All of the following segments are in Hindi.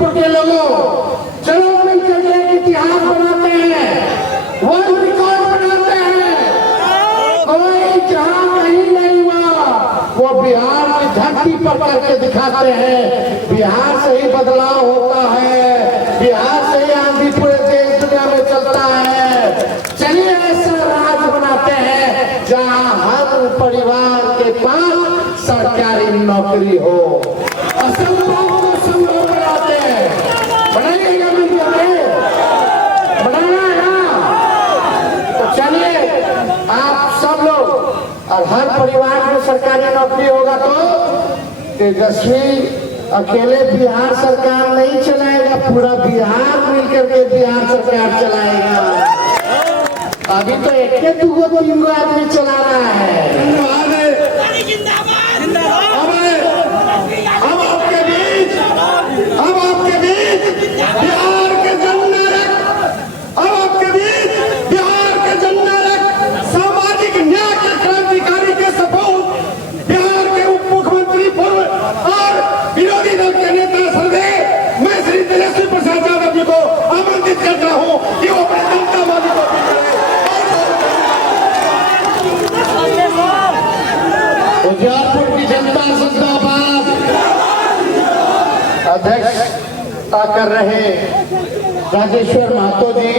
जमालपुर के लोगों, चलो मिलकर के इतिहास बनाते हैं, वर्ल्ड रिकॉर्ड बनाते हैं। कोई जहां कहीं नहीं हुआ वो बिहार की धरती पर करके दिखाते हैं। बिहार से ही बदलाव होता है, बिहार से ही आंधी पूरे देश दुनिया में चलता है। चलिए ऐसा राज बनाते हैं जहां हर परिवार के पास सरकारी नौकरी हो। असंभव को संभव बनाते हैं। बनाइएगा मिलकर बनाना है ना? तो चलिए आप सब लोग, और हर परिवार में सरकारी नौकरी होगा तो तेजस्वी अकेले बिहार सरकार नहीं चलाएगा, पूरा बिहार मिलकर के बिहार सरकार चलाएगा। अभी तो एक दूगो तीन गो आदमी चला रहा है। अब आपके बीच बिहार के जननायक, अब आपके बीच बिहार के जननायक, सामाजिक न्याय के क्रांतिकारी के सपूत, बिहार के उप मुख्यमंत्री पूर्व और विरोधी दल के नेता सर्वदेव मैं श्री तेजस्वी प्रसाद यादव जी को आमंत्रित करता हूँ कि वो अपने जनता वाली को उजियारपुर की जनता जिंदाबाद। अध्यक्षता कर रहे राजेश्वर महतो जी,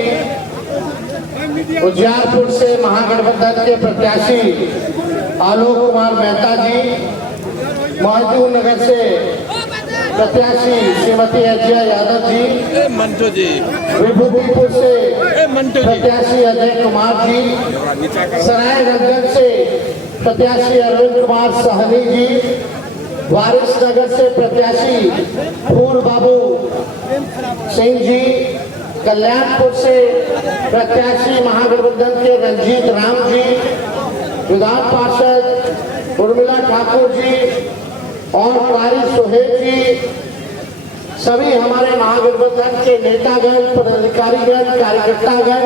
उजियारपुर से महागठबंधन के प्रत्याशी आलोक कुमार मेहता जी, महजूर नगर से प्रत्याशी श्रीमती अजय यादव जी, मंटो जी, विभूतिपुर से प्रत्याशी अजय कुमार जी, सरायरंजन से प्रत्याशी अरविंद कुमार सहनी जी, वारिस नगर से प्रत्याशी फूल बाबू सिंह जी, कल्याणपुर से प्रत्याशी महागठबंधन के रंजीत राम जी, विधान पार्षद उर्मिला ठाकुर जी और कारी सुहेल जी, सभी हमारे महागठबंधन के नेतागण, पदाधिकारीगण, कार्यकर्तागण,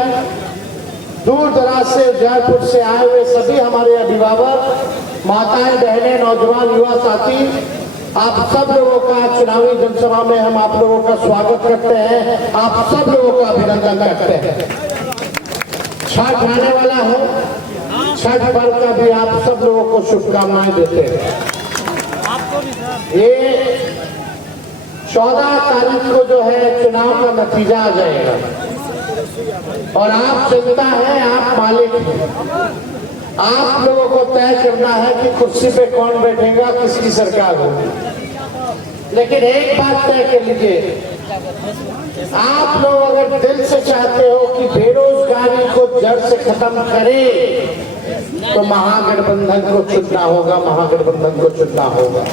दूर दराज से जयपुर से आए हुए सभी हमारे अभिभावक, माताएं, बहनें, नौजवान, युवा साथी, आप सब लोगों का चुनावी जनसभा में हम आप लोगों का स्वागत करते हैं, आप सब लोगों का अभिनंदन करते हैं। छठ आने वाला है, छठ पर्व का भी आप सब लोगों को शुभकामनाएं देते हैं। ये 14 तारीख को जो है चुनाव का नतीजा आ जाएगा और आप जनता है, आप मालिक हैं। आप लोगों को तय करना है कि कुर्सी पे कौन बैठेगा, किसकी सरकार होगी। लेकिन एक बात तय कर लीजिए, आप लोग अगर दिल से चाहते हो कि बेरोजगारी को जड़ से खत्म करें तो महागठबंधन को चुनना होगा, महागठबंधन को चुनना होगा।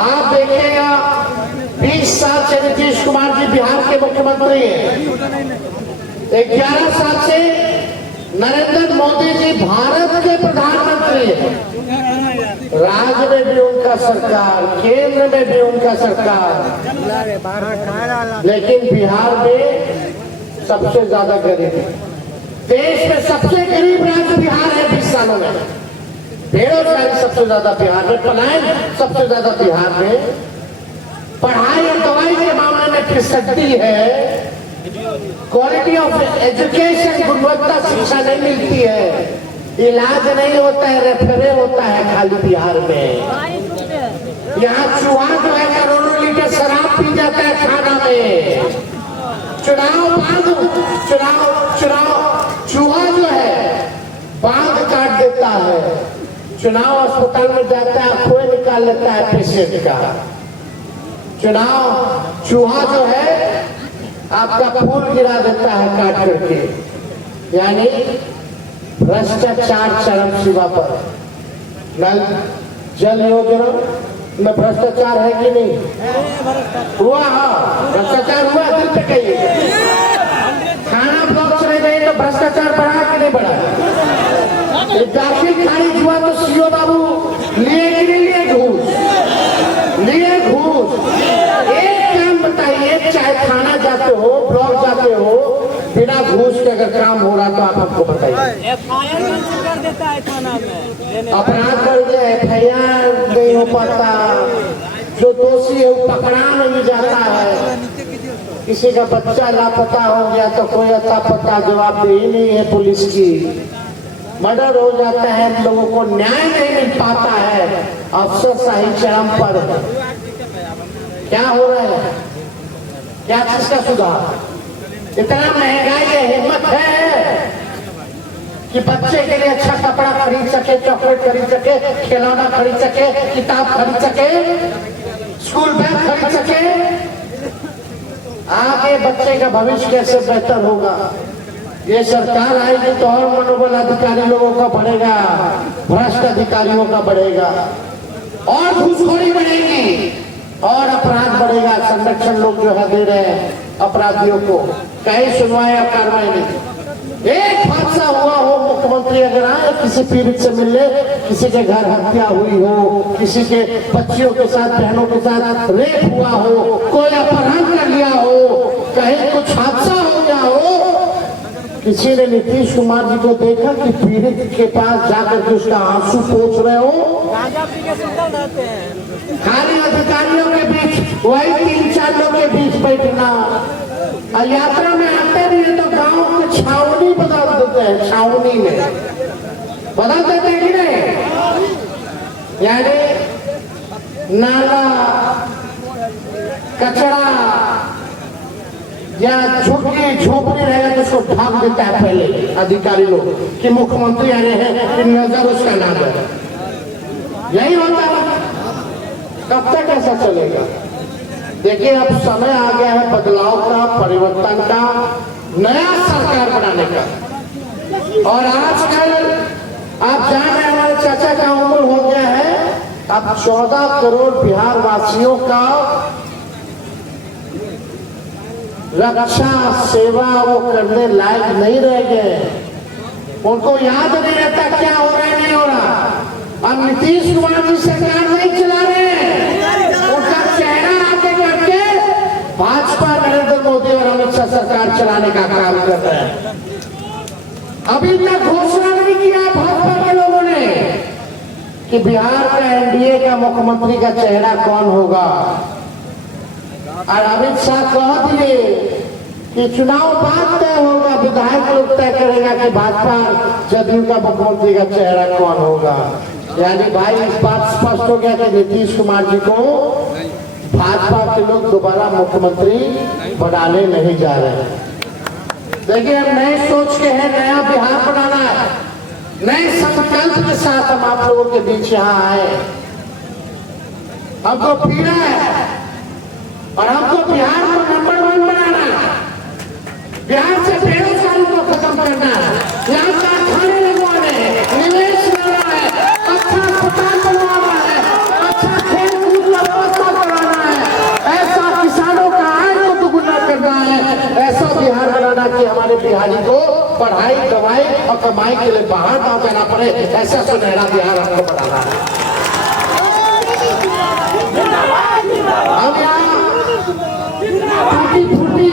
आप देखिएगा 20 साल से नीतीश कुमार जी बिहार के मुख्यमंत्री हैं, 11 साल से नरेंद्र मोदी जी भारत के प्रधानमंत्री हैं। राज्य में भी उनका सरकार, केंद्र में भी उनका सरकार, लेकिन बिहार में सबसे ज्यादा गरीब है। देश में सबसे गरीब राज्य बिहार है 20 सालों में। बेरोजगारी सबसे ज्यादा बिहार में, पलायन सबसे ज्यादा बिहार में, पढ़ाई और दवाई के मामले में फिसलती है, क्वालिटी ऑफ एजुकेशन, गुणवत्ता शिक्षा नहीं मिलती है, इलाज नहीं होता है, रेफरे होता है खाली बिहार में। यहाँ चूहा जो है करोड़ों लीटर शराब पी जाता है खाना में। चूहा जो है बांध काट देता है, चुनाव अस्पताल में जाता है, खोए निकाल लेता है पेशेंट का। चूहा जो है आपका फूल गिरा देता है काट करके, यानी भ्रष्टाचार चरम सीमा पर। नल जल योजना में भ्रष्टाचार है कि नहीं हुआ? हाँ, भ्रष्टाचार हुआ, दिल पे कहिए। खाना ब्लॉक चले गए तो भ्रष्टाचार बढ़ा कि नहीं बढ़ा? दाखिल खारिज हुआ तो सीओ बाबू लिए कि नहीं लिए घूस? लिए घूस। एक काम बताइए, चाहे थाना जाते हो, ब्लॉक जाते हो, बिना घूस के अगर काम हो रहा तो आप हमको बताइए। कर देता है थाना में, अपराध कर दिया, FIR नहीं हो पाता, जो दोषी है वो पकड़ा नहीं जाता है। किसी का बच्चा लापता हो गया तो कोई अता पता जवाबदेही नहीं है पुलिस की। मर्डर हो जाता है, लोगों को न्याय नहीं मिल पाता है, अफसरशाही चरम पर। क्या हो रहा है, क्या चीज का सुधार? इतना महंगाई है, हिम्मत है कि बच्चे के लिए अच्छा कपड़ा खरीद सके, चॉकलेट खरीद सके, खिलौना खरीद सके, किताब खरीद सके, स्कूल बैग खरीद सके। आगे बच्चे का भविष्य कैसे बेहतर होगा? ये सरकार आएगी तो और मनोबल अधिकारी लोगों का बढ़ेगा, भ्रष्ट अधिकारियों का बढ़ेगा, और घूसखोरी बढ़ेगी और अपराध बढ़ेगा। संरक्षण लोग जो है दे रहे हैं अपराधियों को, कहीं सुनवाई और कार्रवाई नहीं। एक हादसा हुआ हो, मुख्यमंत्री अगर आए किसी पीड़ित से मिलने, किसी के घर हत्या हुई हो, किसी के बच्चियों के साथ, बहनों के साथ रेप हुआ हो, कोई अपहरण कर लिया हो, कहीं कुछ हादसा हो गया हो, किसी ने नीतीश कुमार जी को देखा कि पीड़ित के पास जाकर के उसका आंसू पोंछ रहे हो? खाली अधिकारियों के बीच, वही 3-4 लोग के बीच बैठना। और यात्रा में आते भी है तो गांव के छावनी बदल देते हैं, छावनी में बदल देते हैं कि नहीं? यानी नाला, कचरा या झुग्गी झोपड़ी रहेगा तो उसको ढाक देता है पहले अधिकारी लोग कि मुख्यमंत्री आ रहे हैं, कि नजर उसका नाम है। यही होता है। कब तक ऐसा चलेगा? देखिए अब समय आ गया है बदलाव का, परिवर्तन का, नया सरकार बनाने का। और आजकल आप जान रहे हैं हमारे चाचा का उम्र हो गया है, अब 14 करोड़ बिहार वासियों का रक्षा सेवा वो करने लायक नहीं रह गए। उनको याद नहीं रहता क्या हो रहा है, नहीं हो रहा। अब नीतीश कुमार जी सरकार नहीं चला रहे हैं, उनका चेहरा आगे करके भाजपा नरेंद्र मोदी और अमित शाह सरकार चलाने का काम कर रहे हैं। अभी तक घोषणा नहीं किया भाजपा के लोगों ने कि बिहार का एनडीए का मुख्यमंत्री का चेहरा कौन होगा। और अमित शाह कह दिए कि चुनाव बाद तय होगा, विधायक लोग तय करेगा कि भाजपा जदयू का मुख्यमंत्री का चेहरा कौन होगा। यानी भाई इस बात स्पष्ट हो गया कि नीतीश कुमार जी को भाजपा के लोग दोबारा मुख्यमंत्री बनाने नहीं जा रहे हैं। देखिए हम नए सोच के हैं, नया बिहार बनाना है, नए संकल्प के साथ हम आप लोगों के बीच यहाँ आए। हमको पीड़ा है और हमको बिहार को नंबर 1 बनाना है। बिहार से बेरोजगारी को खत्म करना है, यहाँ कारखाने लगवाने हैं, निवेश करना है, अच्छा अस्पताल बनवाना है, अच्छा खेल कूद व्यवस्था कराना है, ऐसा किसानों का आय को दुगुना करना है, ऐसा बिहार बनाना कि हमारे बिहारी को पढ़ाई, दवाई और कमाई के लिए बाहर ना जाना पड़े, ऐसा सुनहरा बिहार हमको बनाना है। हम यहाँ टूटी फूटी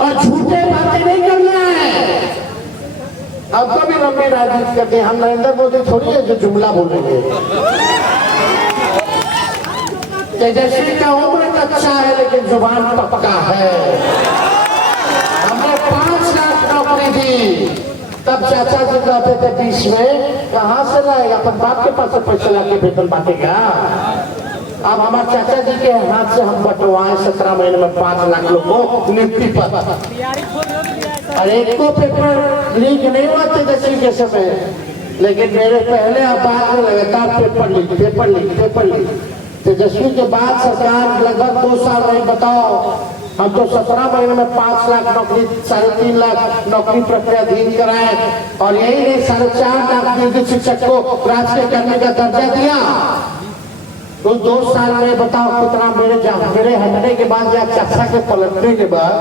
और झूठे बातें नहीं करना है। अब तो भी लंबी राजनीति करते हैं, हम नरेंद्र मोदी थोड़ी है जो जुमला बोलेंगे। तेजस्वी का उम्र अच्छा है लेकिन जुबान पक्का है। हमने 5 लाख नौकरी दी, तब चाचा जी कहते थे 20 में कहां से लाएगा, अपन बाप के पास से पैसा लाके वेतन बांटेगा। अब हमारे चाचा जी के हाथ से हम बंटवाए 17 महीने में 5 लाख लोगों को नियुक्ति पर। और एक को पेपर लीक नहीं हुआ तेजस्वी के समय, लेकिन मेरे पहले अब बाद में लगातार पेपर लीक। तेजस्वी के बाद सरकार लगभग 2 साल रही। बताओ, हम तो 17 महीने में 5 लाख नौकरी, 3.5 लाख नौकरी प्रक्रियाधीन कराए। और यही नहीं, 4.5 लाख नियोजित शिक्षक को राजकीय कर्मी का दर्जा दिया। तो 2 साल में बताओ कितना मेरे हटने के बाद या चाचा के पलटने के बाद,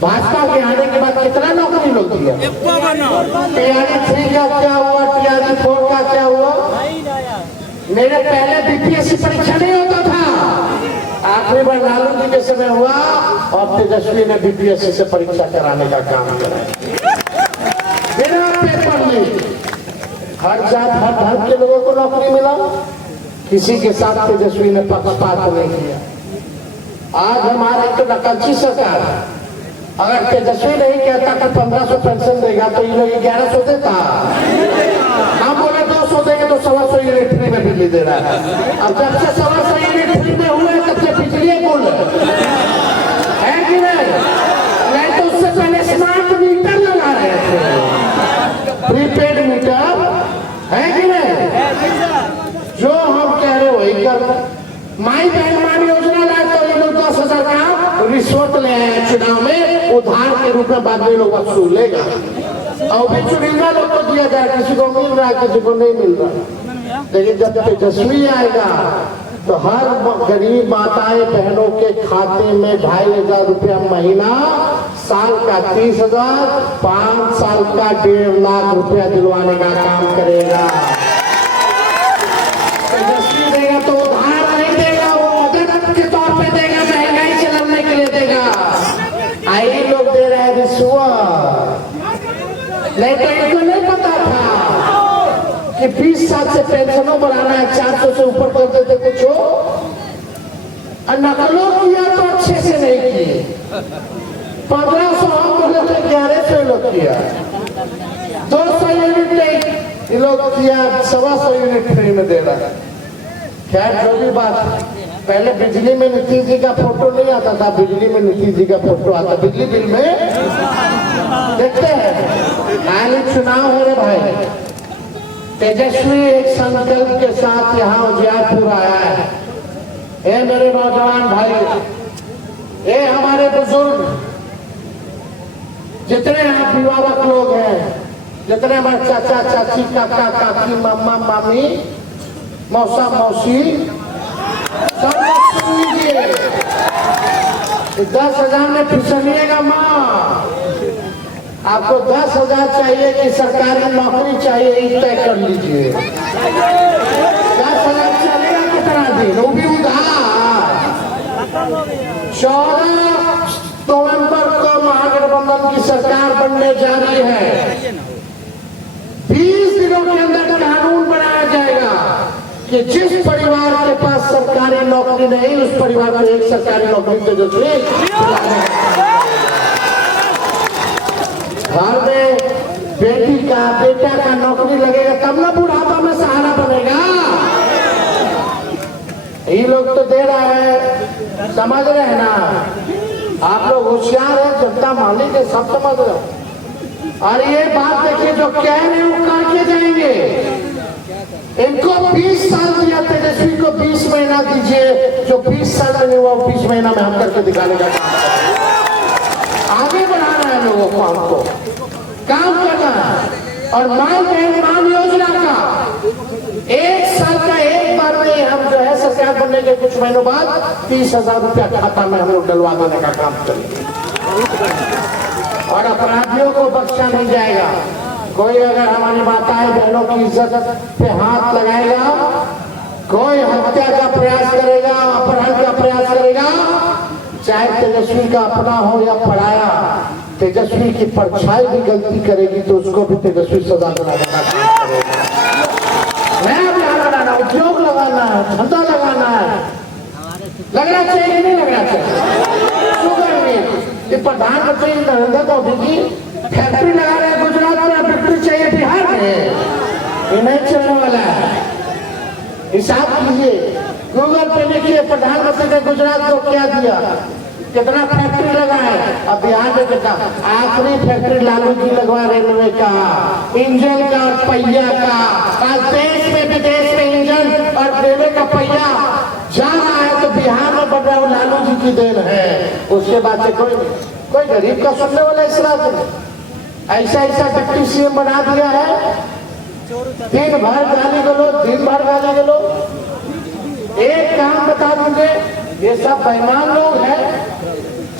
भाजपा के आने के बाद कितना नौकरी लोग दिया। टीआरई 3 का क्या हुआ, टीआरई 4 का क्या हुआ। मेरे पहले बीपीएससी परीक्षा नहीं होता था, आखिरी बार लालू जी के समय हुआ और तेजस्वी ने बीपीएससी से परीक्षा कराने का काम कराया बिना पेपर लीक। हर जात हर धर्म के लोगों को नौकरी मिला, किसी के साथ तेजस्वी ने पक्षपात नहीं किया। आज हमारे तो नकलची सरकार है। अगर तेजस्वी नहीं कहता कि 1500 पेंशन देगा तो ये लोग 1100 देता। हम बोले 200 देंगे तो 125 यूनिट फ्री में बिजली दे रहा है। अब जब से 125 यूनिट फ्री में हुए तब से बिजली कुल है कि नहीं तो उससे पहले स्मार्ट मीटर लगा रहे थे, प्रीपेड मीटर है कि नहीं। जो हम कह रहे वही कर। माई बहन मान योजना लाए तो ये लोग 10,000 का रिश्वत ले आए चुनाव में, उधार के रूप में बाद में लोग वसूलेगा और भी चुनिंदा लोग को दिया जाए। किसी को मिल रहा है किसी को नहीं मिल रहा। लेकिन जब तेजस्वी आएगा तो हर गरीब माताएं बहनों के खाते में 2,500 रुपया महीना, साल का 30,000, 5 साल का 1.5 लाख रुपया दिलवाने का काम करेगा। तेजस्वी देगा तो उधार नहीं देगा, वो मदद के तौर पे देगा, महंगाई से लड़ने के लिए देगा। आई लोग दे रहे हैं रिश्वत। नहीं तो इनको नहीं पता था कि 20 साल से पेंशनों बढ़ाना है, 400 से ऊपर कर देते कुछ हो। और नकलों किया तो अच्छे से नहीं किए। 1500 हम बोले तो 1100 लोग किया। 200 यूनिट नहीं ये लोग किया, 125 यूनिट फ्री में दे रहा है। खैर जो भी बात, पहले बिजली में नीतीश जी का फोटो नहीं आता था, बिजली में नीतीश जी का फोटो आता। बिजली बिल में देखते हैं हाल ही चुनाव हो रहे भाई। तेजस्वी एक संकल्प के साथ यहाँ उजियारपुर आया है। ए मेरे नौजवान भाई, ए हमारे बुजुर्ग, जितने अभिभावक लोग हैं, जितने हमारे चाचा चाची, काका काकी, मामा मामी, मौसा मौसी, सब सुन लीजिए। 10,000 में फिसलिएगा माँ। आपको 10,000 चाहिए कि सरकारी नौकरी चाहिए, ये तय कर लीजिए। 10,000 चलेगा कितना दिन, वो भी उधार। 14 नवंबर को महागठबंधन की सरकार बनने जा रही है। 20 दिनों के अंदर कानून बनाया जाएगा कि जिस परिवार के पास सरकारी नौकरी नहीं, उस परिवार को एक सरकारी नौकरी तेजस्वी घर में बेटी का बेटा का नौकरी लगेगा तब ना बुढ़ापा में सहारा बनेगा। ये लोग तो दे रहा है, समझ रहे हैं ना। आप लोग होशियार है, जनता मालिक है, सब समझ रहे हो। और ये बात देखिए, जो कह रहे हैं वो करके जाएंगे। इनको 20 साल दिया, तेजस्वी को 20 महीना दीजिए। जो 20 साल में नहीं हुआ 20 महीना में हम करके दिखाने का काम करेंगे। आगे बढ़ाना है लोगों को, हमको काम करना है। और माई बहन मान योजना का 1 साल का एक बार में हम जो है सरकार बनने के कुछ महीनों बाद 30,000 रुपया खाता में हम लोग डलवा देने का काम करेंगे। और अपराधियों को बख्शा नहीं जाएगा। कोई अगर हमारी माताएं बहनों की इज्जत पे हाथ लगाएगा, कोई हत्या का प्रयास करेगा, अपहरण का प्रयास करेगा, चाहे तेजस्वी का अपना हो या पराया, तेजस्वी की परछाई भी गलती करेगी तो उसको भी तेजस्वी सजा दिलाने का काम करेगा। नया बिहार बनाना, उद्योग लगाना है, धंधा लगाना है, लगना चाहिए नहीं लगना चाहिए। शुगर मिल, ये प्रधानमंत्री नरेंद्र मोदी जी फैक्ट्री लगा रहे हैं गुजरात में, फैक्ट्री चाहिए बिहार में, ये नहीं चलने वाला है। हिसाब कीजिए, गूगल पे लिखिए प्रधानमंत्री ने गुजरात को क्या दिया, कितना फैक्ट्री लगा है। अब बिहार में कितना, आखिरी फैक्ट्री लालू जी लगवा रेलवे का, इंजन का, पहिया का। आज देश में विदेश में इंजन और रेलवे का पहिया जा रहा है तो बिहार में बन रहा है, लालू जी की देन है। उसके बाद से कोई गरीब का सुनने वाला इस राज्य में ऐसा डिप्टी सीएम बना दिया है। दिन भर गाली गलो, दिन भर गाली गलो। एक काम बता दूंगे, ये सब बेईमान लोग हैं,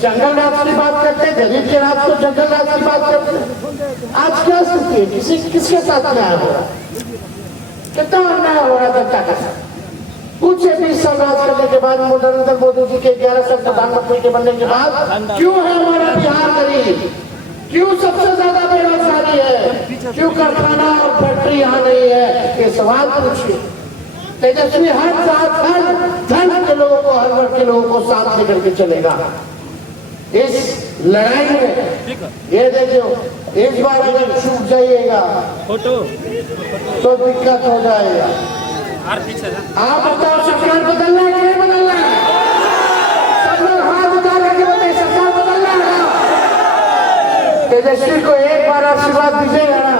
जंगल राज की बात करते, गरीब के राज को जंगल राज की बात करते। आज क्या स्थिति है, किसके साथ न्याय हो रहा है, कितना अन्याय हो रहा है जनता के साथ। कुछ 20 साल राज करने के बाद, नरेंद्र मोदी जी के 11 साल प्रधानमंत्री के बनने के बाद क्यों है हमारा बिहार गरीब, क्यों सबसे ज्यादा बेरोजगारी है, क्यों कारखाना और फैक्ट्री यहाँ नहीं है, ये सवाल पूछिए। तेजस्वी हर धर्म के लोगों को, हर वर्ग के लोगों को साथ लेकर के चलेगा इस लड़ाई में। ये देखो, इस बार अगर छूट जाइएगा तो दिक्कत हो जाएगा। आप बताओ, सरकार बदलना है कि नहीं बदलना है? सब लोग हाथ उठा करके बताइए, सरकार बदलना है? तेजस्वी को एक बार आशीर्वाद दीजिएगा ना,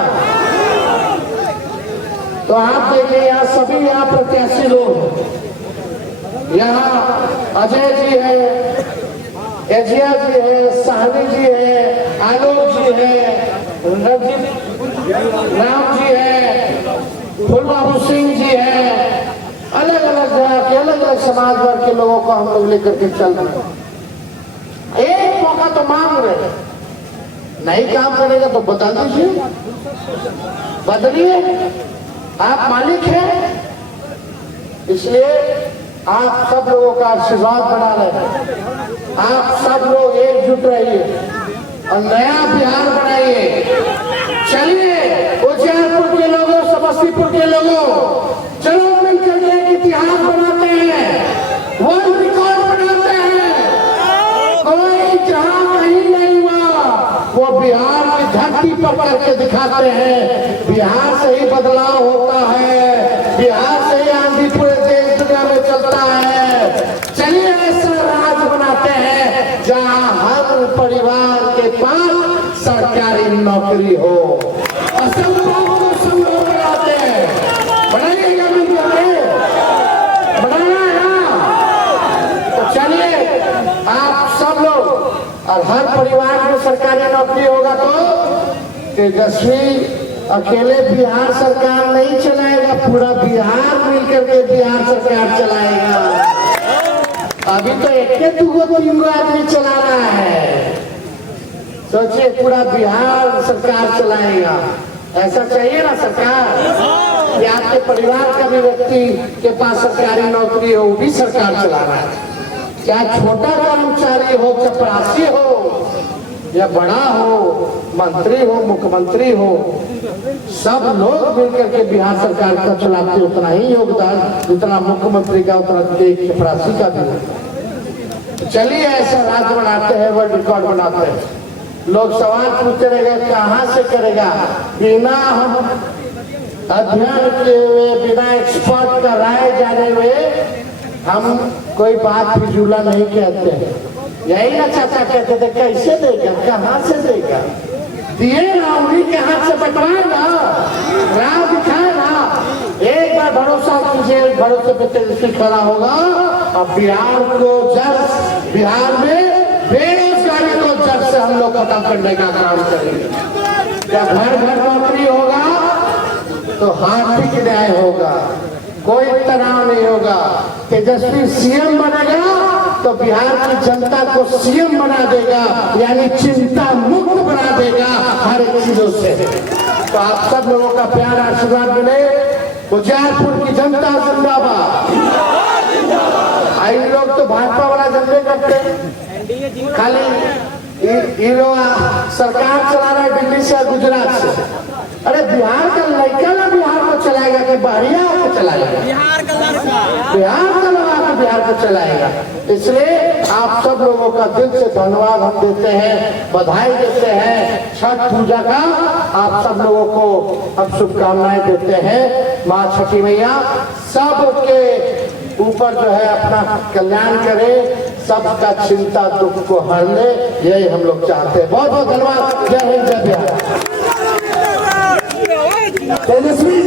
तो आप देखिए यहाँ सभी यहाँ प्रत्याशी लोग, यहाँ अजय जी है, एजिया जी है, साहनी जी है, आलोक जी है, राम जी है, फुलबाबू सिंह जी है, अलग अलग जगह के अलग अलग समाज वर्ग के लोगों को हम लोग लेकर के चल रहे हैं। एक मौका तो मांग रहे, नहीं काम करेगा तो बदल दीजिए, बदलिए, आप मालिक हैं। इसलिए आप सब लोगों का आशीर्वाद बना रहे, आप सब लोग एकजुट रहिए और नया बिहार बनाइए। चलिए उज्जैनपुर के लोगों, समस्तीपुर के लोगों, चलो मिलकर के एक इतिहास बनाते हैं, वर्ल्ड रिकॉर्ड बनाते हैं। कोई जहां कहीं नहीं हुआ वो बिहार की धरती पर करके दिखाते हैं। बिहार से ही बदलाव होता है, बिहार से ही आंधी पूरे देश दुनिया में चलता है। चलिए ऐसा राज बनाते हैं जहां हर परिवार के पास सरकारी नौकरी हो। असंभव को संभव बनाते हैं, बनाइएगा मिलकर, बनाना है ना? तो चलिए आप सब लोग, और हर परिवार में सरकारी नौकरी होगा तो तेजस्वी अकेले बिहार सरकार नहीं चलाएगा, पूरा बिहार मिलकर के बिहार सरकार चलाएगा। अभी तो एक दो तीन आदमी चलाना है, सोचिए पूरा बिहार सरकार चलाएगा। ऐसा चाहिए ना सरकार, कि आपके परिवार का भी व्यक्ति के पास सरकारी नौकरी हो, वो भी सरकार चलाना है। चाहे छोटा कर्मचारी हो, चपरासी हो या बड़ा हो, मंत्री हो, मुख्यमंत्री हो, सब लोग मिलकर के बिहार सरकार का चलाते, उतना ही योगदान जितना मुख्यमंत्री का, उतना चपरासी का भी होता। चलिए ऐसा राज्य बनाते हैं, वर्ल्ड रिकॉर्ड बनाते हैं। लोग सवाल पूछते रहेंगे कहाँ से करेगा? बिना हम अध्ययन किए हुए, बिना एक्सपर्ट का राय जाने हुए हम कोई बात फिजूला नहीं कहते हैं। यही ना चाचा कहते थे, कैसे देगा, कहाँ से देगा? दिए ना, उन्हीं के हाथ से बटवाए ना, राह दिखाए ना। एक बार भरोसा कीजिए, भरोसे पे तेजस्वी खड़ा होगा और बिहार को जड़, बिहार में बेरोजगारी को जड़ से हम लोग खत्म करने का काम करेंगे। जब घर घर नौकरी होगा तो हार्दिक न्याय होगा, कोई तनाव नहीं होगा। तेजस्वी सीएम बनेगा तो बिहार की जनता को सीएम बना देगा, यानी चिंता मुक्त बना देगा हर एक चीजों से। तो आप सब लोगों का प्यार आशीर्वाद मिले। उज्जैनपुर की जनता जिंदाबाद। आई लोग तो भाजपा वाला झंडे करते, खाली ये लोग सरकार चला रहा है दिल्ली से, गुजरात से। अरे बिहार का लड़का ना बिहार को चलाएगा कि बहरिया को चलाएगा? बिहार का लड़का बिहार को चलाएगा। इसलिए आप सब लोगों का दिल से धन्यवाद हम देते हैं, बधाई देते हैं। छठ पूजा का आप सब लोगों को हम शुभकामनाएं देते हैं। माँ छठी मैया सबके ऊपर जो है अपना कल्याण करे, सबका चिंता दुख को हर ले, यही हम लोग चाहते हैं। बहुत बहुत धन्यवाद। जय हिंद, जय बिहार। तेजस्वी